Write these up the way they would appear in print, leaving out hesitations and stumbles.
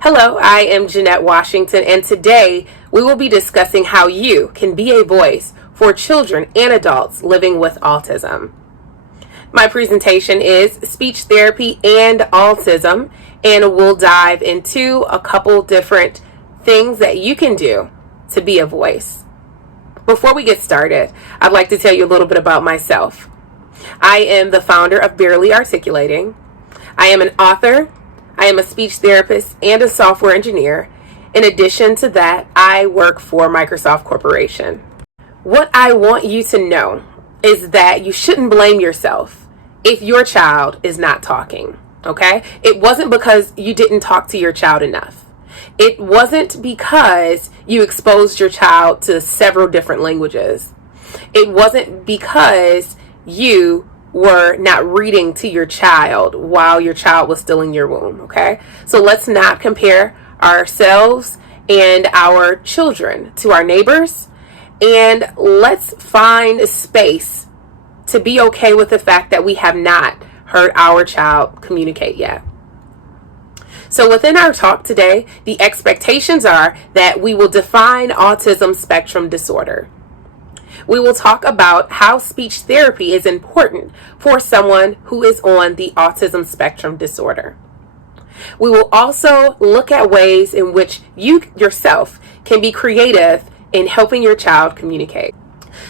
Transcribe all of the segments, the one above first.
Hello, I am Jeannette Washington, and today we will be discussing how you can be a voice for children and adults living with autism. My presentation is Speech Therapy and Autism, and we'll dive into a couple different things that you can do to be a voice. Before we get started, I'd like to tell you a little bit about myself. I am the founder of Barely Articulating. I am an author. I am a speech therapist and a software engineer. In addition to that, I work for Microsoft Corporation. What I want you to know is that you shouldn't blame yourself if your child is not talking, okay? It wasn't because you didn't talk to your child enough. It wasn't because you exposed your child to several different languages. It wasn't because you were not reading to your child while your child was still in your womb, okay? So let's not compare ourselves and our children to our neighbors, and let's find a space to be okay with the fact that we have not heard our child communicate yet. So within our talk today, the expectations are that we will define autism spectrum disorder. We will talk about how speech therapy is important for someone who is on the autism spectrum disorder. We will also look at ways in which you yourself can be creative in helping your child communicate.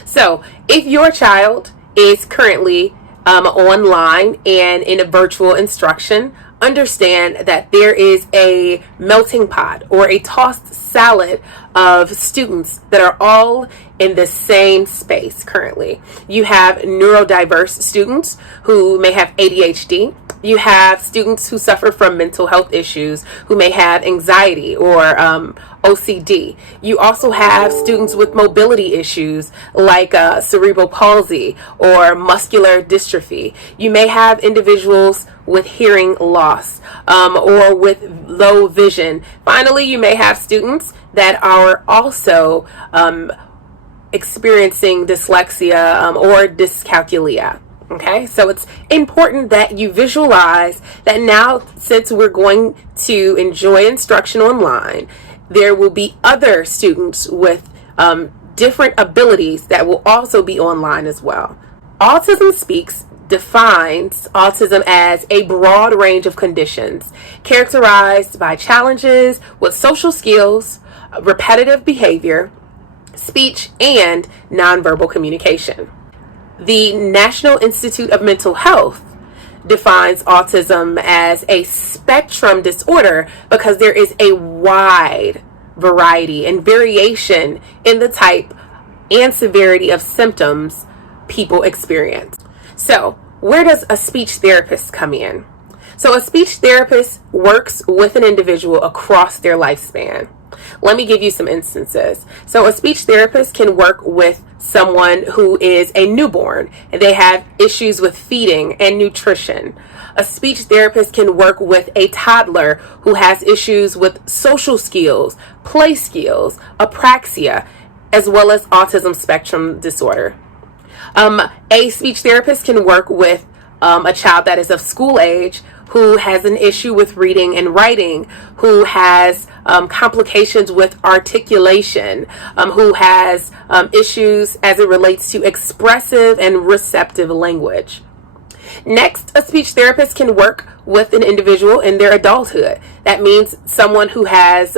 So if your child is currently online and in a virtual instruction, understand that there is a melting pot or a tossed salad of students that are all in the same space currently. You have neurodiverse students who may have ADHD. You have students who suffer from mental health issues who may have anxiety or OCD. You also have students with mobility issues like cerebral palsy or muscular dystrophy. You may have individuals with hearing loss or with low vision. Finally, you may have students that are also experiencing dyslexia or dyscalculia. Okay, so it's important that you visualize that now, since we're going to enjoy instruction online, there will be other students with different abilities that will also be online as well. Autism Speaks defines autism as a broad range of conditions characterized by challenges with social skills, repetitive behavior, speech, and nonverbal communication. The National Institute of Mental Health defines autism as a spectrum disorder because there is a wide variety and variation in the type and severity of symptoms people experience. So, where does a speech therapist come in? So, a speech therapist works with an individual across their lifespan. Let me give you some instances. So a speech therapist can work with someone who is a newborn and they have issues with feeding and nutrition. A speech therapist can work with a toddler who has issues with social skills, play skills, apraxia, as well as autism spectrum disorder. A speech therapist can work with a child that is of school age who has an issue with reading and writing, who has complications with articulation, who has issues as it relates to expressive and receptive language. Next, a speech therapist can work with an individual in their adulthood. That means someone who has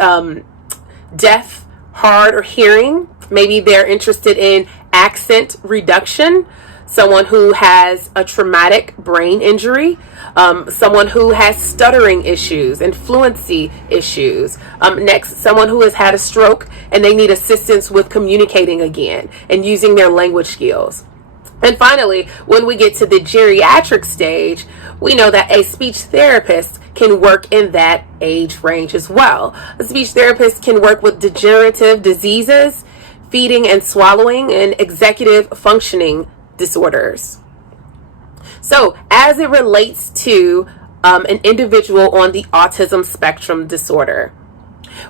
deaf, hard, or hearing. Maybe they're interested in accent reduction. Someone who has a traumatic brain injury, someone who has stuttering issues and fluency issues. Next, someone who has had a stroke and they need assistance with communicating again and using their language skills. And finally, when we get to the geriatric stage, we know that a speech therapist can work in that age range as well. A speech therapist can work with degenerative diseases, feeding and swallowing, and executive functioning disorders. So as it relates to an individual on the autism spectrum disorder,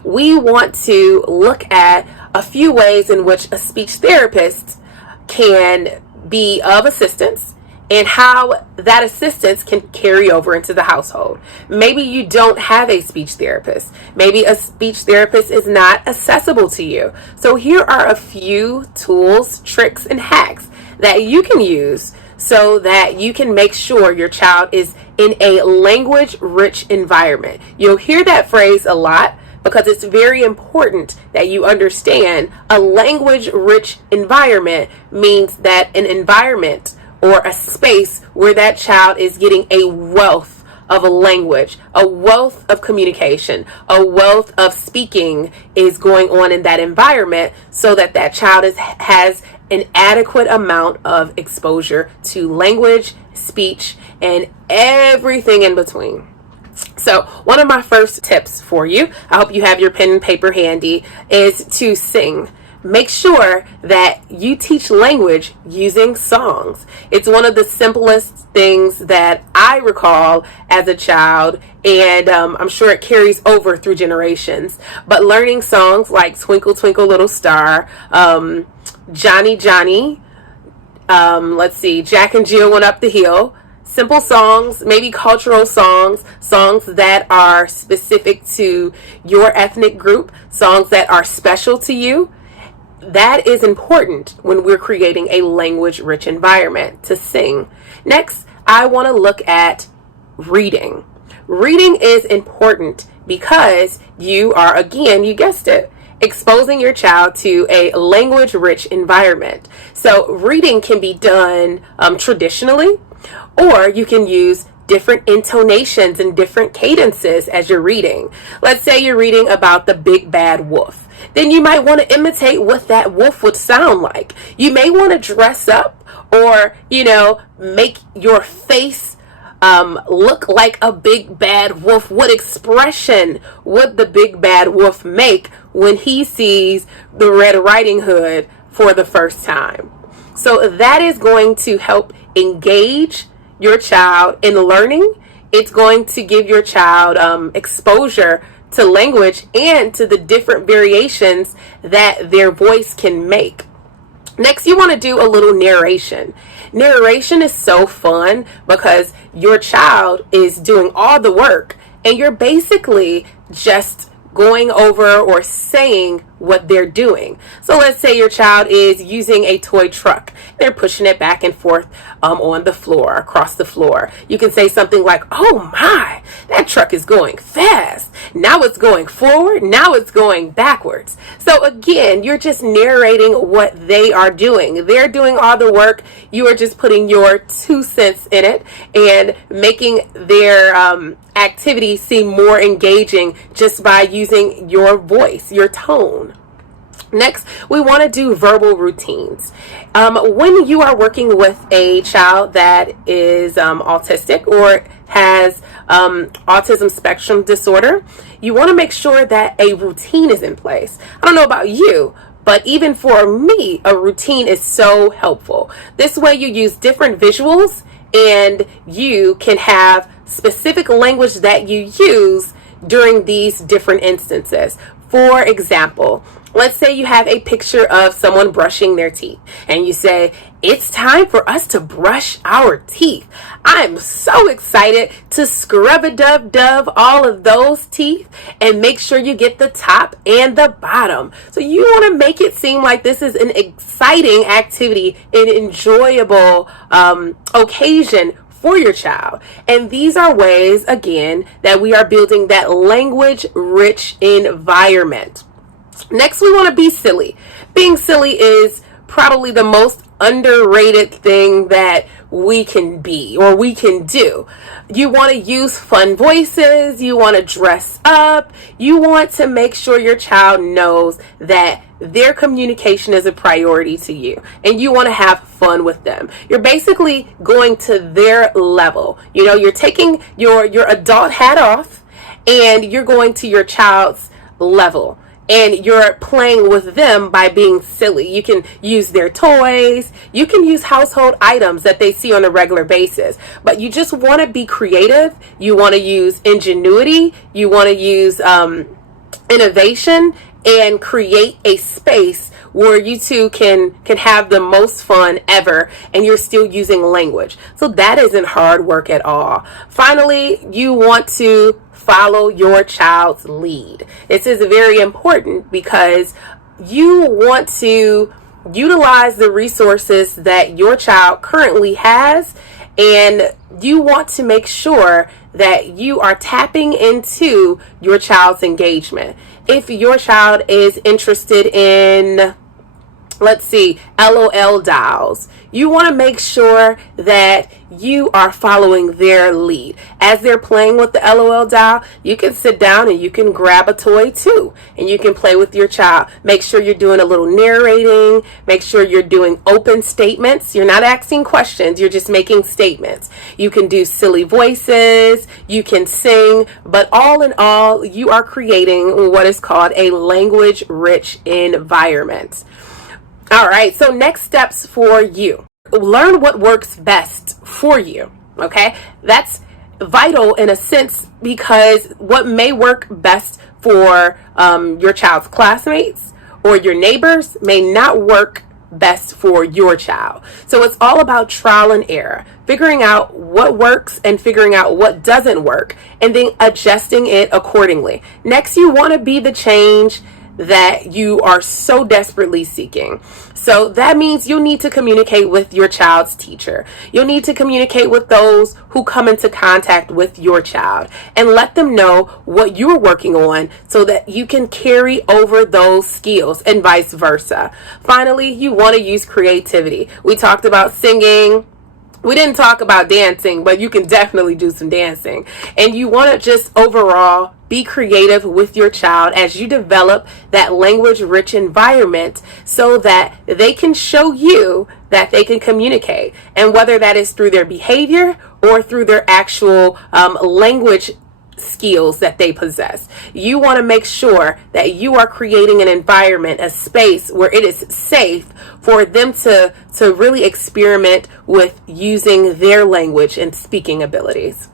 we want to look at a few ways in which a speech therapist can be of assistance and how that assistance can carry over into the household. Maybe you don't have a speech therapist. Maybe a speech therapist is not accessible to you. So here are a few tools, tricks, and hacks that you can use so that you can make sure your child is in a language-rich environment. You'll hear that phrase a lot because it's very important that you understand a language-rich environment means that an environment or a space where that child is getting a wealth of a language, a wealth of communication, a wealth of speaking is going on in that environment so that that child has an adequate amount of exposure to language, speech, and everything in between. So one of my first tips for you, I hope you have your pen and paper handy, is to sing. Make sure that you teach language using songs. It's one of the simplest things that I recall as a child, and I'm sure it carries over through generations. But learning songs like Twinkle Twinkle Little Star, Johnny Johnny, let's see, Jack and Jill Went Up the Hill. Simple songs, maybe cultural songs, songs that are specific to your ethnic group, songs that are special to you. That is important when we're creating a language-rich environment to sing. Next, I want to look at reading. Reading is important because you are, again, you guessed it, exposing your child to a language-rich environment. So reading can be done traditionally, or you can use different intonations and different cadences as you're reading. Let's say you're reading about the big bad wolf. Then you might want to imitate what that wolf would sound like. You may want to dress up or, make your face look like a big bad wolf. What expression would the big bad wolf make when he sees the Red Riding Hood for the first time? So that is going to help engage your child in learning. It's going to give your child exposure to language and to the different variations that their voice can make. Next, you want to do a little narration. Narration is so fun because your child is doing all the work and you're basically just going over or saying what they're doing. So let's say your child is using a toy truck. They're pushing it back and forth on the floor, across the floor. You can say something like, "Oh my, that truck is going fast. Now it's going forward. Now it's going backwards." So again, you're just narrating what they are doing. They're doing all the work. You are just putting your 2 cents in it and making their activity seem more engaging just by using your voice, your tone. Next, we want to do verbal routines. When you are working with a child that is autistic or has autism spectrum disorder, you want to make sure that a routine is in place. I don't know about you, but even for me, a routine is so helpful. This way you use different visuals and you can have specific language that you use during these different instances. For example, let's say you have a picture of someone brushing their teeth and you say, "It's time for us to brush our teeth. I'm so excited to scrub-a-dub-dub all of those teeth and make sure you get the top and the bottom." So you want to make it seem like this is an exciting activity, an enjoyable occasion for your child. And these are ways, again, that we are building that language-rich environment. Next, we want to be silly. Being silly is probably the most underrated thing that we can be or we can do. You want to use fun voices. You want to dress up. You want to make sure your child knows that their communication is a priority to you and you want to have fun with them. You're basically going to their level. You're taking your adult hat off and you're going to your child's level. And you're playing with them by being silly. You can use their toys. You can use household items that they see on a regular basis. But you just want to be creative. You want to use ingenuity. You want to use innovation. and create a space where you two can have the most fun ever, and you're still using language. So that isn't hard work at all. Finally, you want to follow your child's lead. This is very important because you want to utilize the resources that your child currently has, and you want to make sure that you are tapping into your child's engagement. If your child is interested in, let's see, LOL dolls, you want to make sure that you are following their lead. As they're playing with the LOL doll, you can sit down and you can grab a toy too, and you can play with your child. Make sure you're doing a little narrating. Make sure you're doing open statements. You're not asking questions, you're just making statements. You can do silly voices, you can sing, but all in all, you are creating what is called a language-rich environment. All right, so next steps for you. Learn what works best for you, okay? That's vital in a sense, because what may work best for your child's classmates or your neighbors may not work best for your child. So it's all about trial and error, figuring out what works and figuring out what doesn't work, and then adjusting it accordingly. Next, you want to be the change that you are so desperately seeking. So that means you need to communicate with your child's teacher. You'll need to communicate with those who come into contact with your child and let them know what you're working on so that you can carry over those skills and vice versa. Finally, you want to use creativity. We talked about singing. We didn't talk about dancing, but you can definitely do some dancing. And you want to just overall be creative with your child as you develop that language-rich environment so that they can show you that they can communicate. And whether that is through their behavior or through their actual language skills that they possess. You want to make sure that you are creating an environment, a space where it is safe for them to really experiment with using their language and speaking abilities.